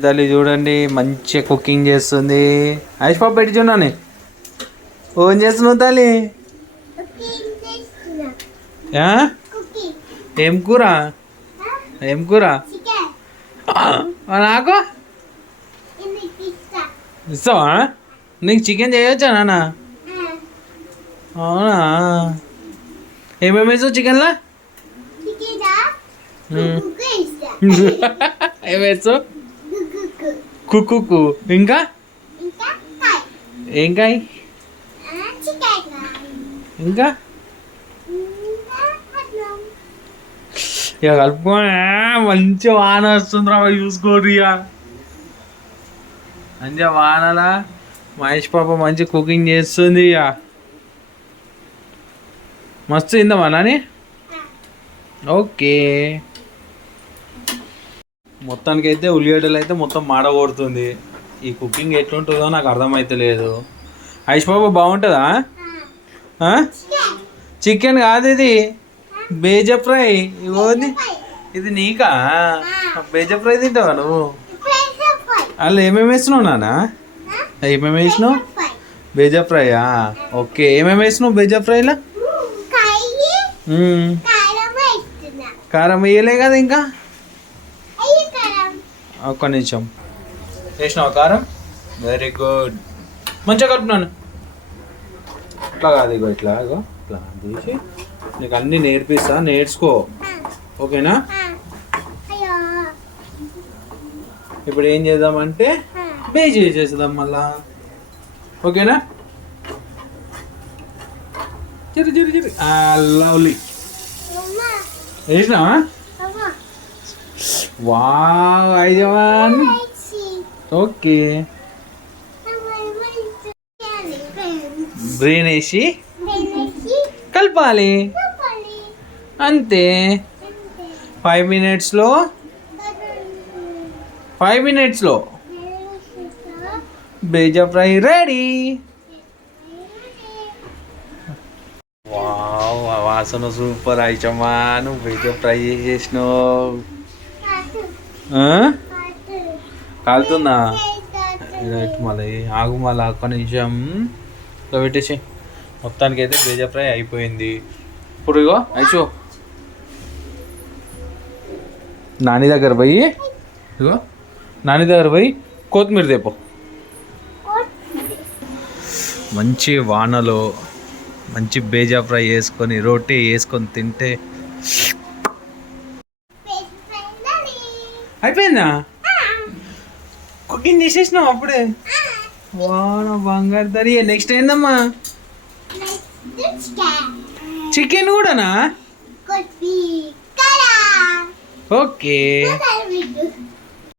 తల్లి చూడండి మంచిగా కుకింగ్ చేస్తుంది. ఐష్ పాప పెట్టి చూడండి. ఏం చేస్తున్నావు తల్లి? ఏం కూర? ఏం కూర? నాకు ఇస్తావా? నీకు చికెన్ చేయొచ్చా నాన్న? అవునా? ఏమేమి వేసావు చికెన్లా? ఏమి వేసావు? కుక్కు. ఇంకా ఏం కాయ? ఇంకా ఇక కలుపుకొని మంచి వాన వస్తుందిరా చూసుకోండి. ఇక మంచిగా వానలా మహేష్ పాప మంచి కుకింగ్ చేస్తుంది. ఇక మస్తు తిందామా నాని? ఓకే. మొత్తానికి అయితే ఉల్లిగడ్డలు అయితే మొత్తం మాడగొడుతుంది. ఈ కుకింగ్ ఎట్లుంటుందో నాకు అర్థమైతలేదు. ఐష్ బాబు బాగుంటుందా? చికెన్ కాదు ఇది, బేజ ఫ్రై. ఇవ్వది ఇది నీకా? బేజ ఫ్రై తింటావా నువ్వు? అలా ఏమేమి వేసినావు నాన్న? ఏమేమి వేసినావు? బేజ ఫ్రైయా? ఓకే. ఏమేమి వేసినావు బేజ ఫ్రైలా? కారం వేయలే కదా ఇంకా. ఒక్క నిమిషం. వేసినావా కారం? Very good. మంచిగా కలుపున్నాను. ఇట్లా కాదు, ఇగో ఇట్లా ఇట్లా తీసి నీకు అన్నీ నేర్పిస్తా, నేర్చుకో. ఓకేనా? ఇప్పుడు ఏం చేద్దామంటే బేజ్ చేసేద్దాం మళ్ళా. ఓకేనా? చిరు లవ్లీ. వేసినావా? వావ్ ఐజవాన్. ఓకే. బ్రెయిన్ వేసి కలపాలి అంతే. 5 minutesలో బేజా ఫ్రై రెడీ. వావ్ వాసన సూపర్. అయిచమ్మా నువ్వు బేజా ఫ్రై చేసినావు. కాలుతుందా? మళ్ళీ ఆగు, మళ్ళీ ఒక్క నిమిషం ఇట్లా పెట్టేసి. మొత్తానికి అయితే బేజా ఫ్రై అయిపోయింది. ఇప్పుడు ఇగో అయిచో నాని దగ్గర పోయి కొత్తిమీర తెపో. మంచి వానలో మంచి బేజా ఫ్రై వేసుకొని రోటీ వేసుకొని తింటే అయిపోయిందా? కుకింగ్ చేసేసినావు అప్పుడే? వాన బంగారు దరి. నెక్స్ట్ ఏందమ్మా? చికెన్ కూడానా? ఓకే.